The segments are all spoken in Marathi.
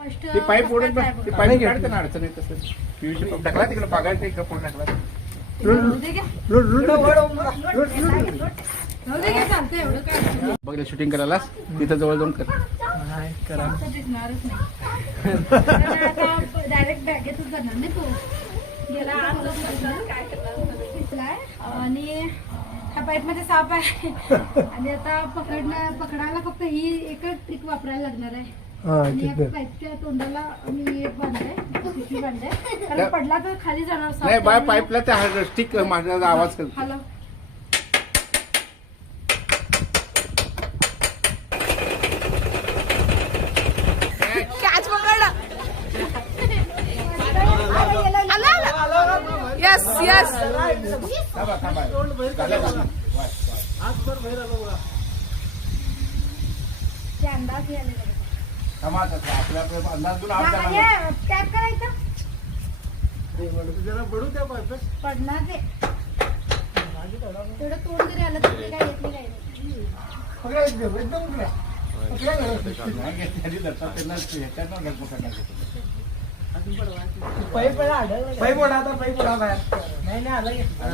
ते पाईप ओढून ते पाईप काढते ना अडचण येत असेल टाकला तिकडे पागायचं इकडे पुढे टाकला बघा. शूटिंग करायला तिथं जवळ जाऊन कर डायरेक्ट बॅगेतच जाणार नाही तू गेला? आणि ह्या पाईपमध्ये साप आहे आणि आता पकडणं पकडायला फक्त ही एकच ट्रिक वापरायला लागणार आहे आणि या पाईपच्या तोंडाला मी एक बांधलाय पिशवी बांधलाय. कारण पडला तर खाली जाणार साप. नाही बाय पाईपला ते स्टिक माझा आवाज करतो. हॅलो. कॅच पकडलं येस येस थांबा थांबा. झालं का? ते अंदाज लागले. आता. आपल्या आपल्या अंदाज घेऊन आत हा, जाणार. हे टॅप करायचं पडणार ते तेवढं तोंड जरी आलं तर ते काय येत नाही काय नाही. नाही, त्यांनी धरतात, त्यांना ह्याच्यात नाही घालतो करणार.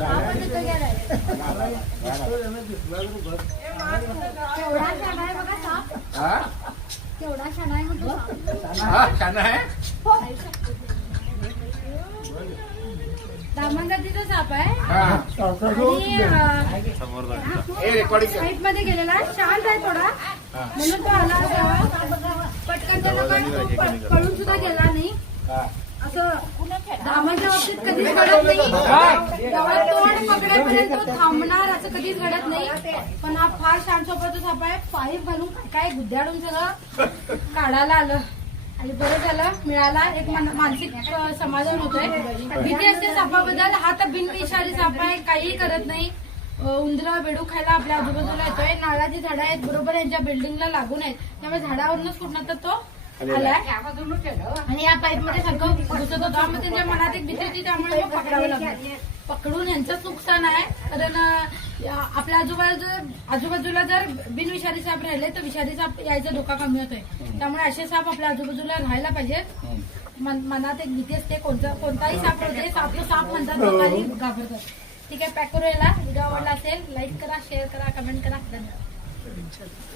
आपण तिथं गेलाय. केवढा शाणा आहे बघा साप. हा? केवढा शाणा आहे म्हणतो. हा, छान आहे? दामण जातीचा साप आहे. हा. आणि अं, हे रेकॉर्डिंग कर. साईडमध्ये गेलेला. शांत आहे थोडा. म्हणून तो आला. पटकन त्याला काय तो प- पळून सुद्धा गेला नाही. हा. असं बाबतीत कधीच घडत नाही. तेव्हा तोंड पकडेपर्यंत तो थांबणार असं कधीच घडत नाही. पण हा फार शांत स्वभावाचा साप आहे पाईप घालून काय गुद्द्याडून सगळं काढायला आलं. आणि बरं झालं मिळाला एक मान- मानसिक समाधान होतोय. भीती असते सापाबद्दल. हा तर बिनविषारी साप आहे. काहीही करत नाही. उंदरा बेडू खायला आपल्या आजूबाजूला येतोय. नारळाची झाडं आहेत. बरोबर यांच्या बिल्डिंगला लागून आहेत. त्यामुळे झाडावरूनच कुठं तर तो आलाय. आणि या पाईपमध्ये सारखं घुसत होता. मग त्यांच्या मनात एक भीती होती त्यामुळे पकडावं लागलं. पकडून यांचंच नुकसान आहे. कारण आपल्या आजूबाजू आजूबाजूला जर बिनविषारी साप राहिले तर विषारी साप यायचा धोका कमी होतोय. त्यामुळे असे साप आपल्या आजूबाजूला राहायला पाहिजेत. मनात एक भीती असते कोणता कोणताही साप होते साप तो साप म्हणतात लोकांनी घाबरतात ठीक आहे पॅक करू याला व्हिडिओ आवडला असेल लाईक करा शेअर करा कमेंट करा. धन्यवाद.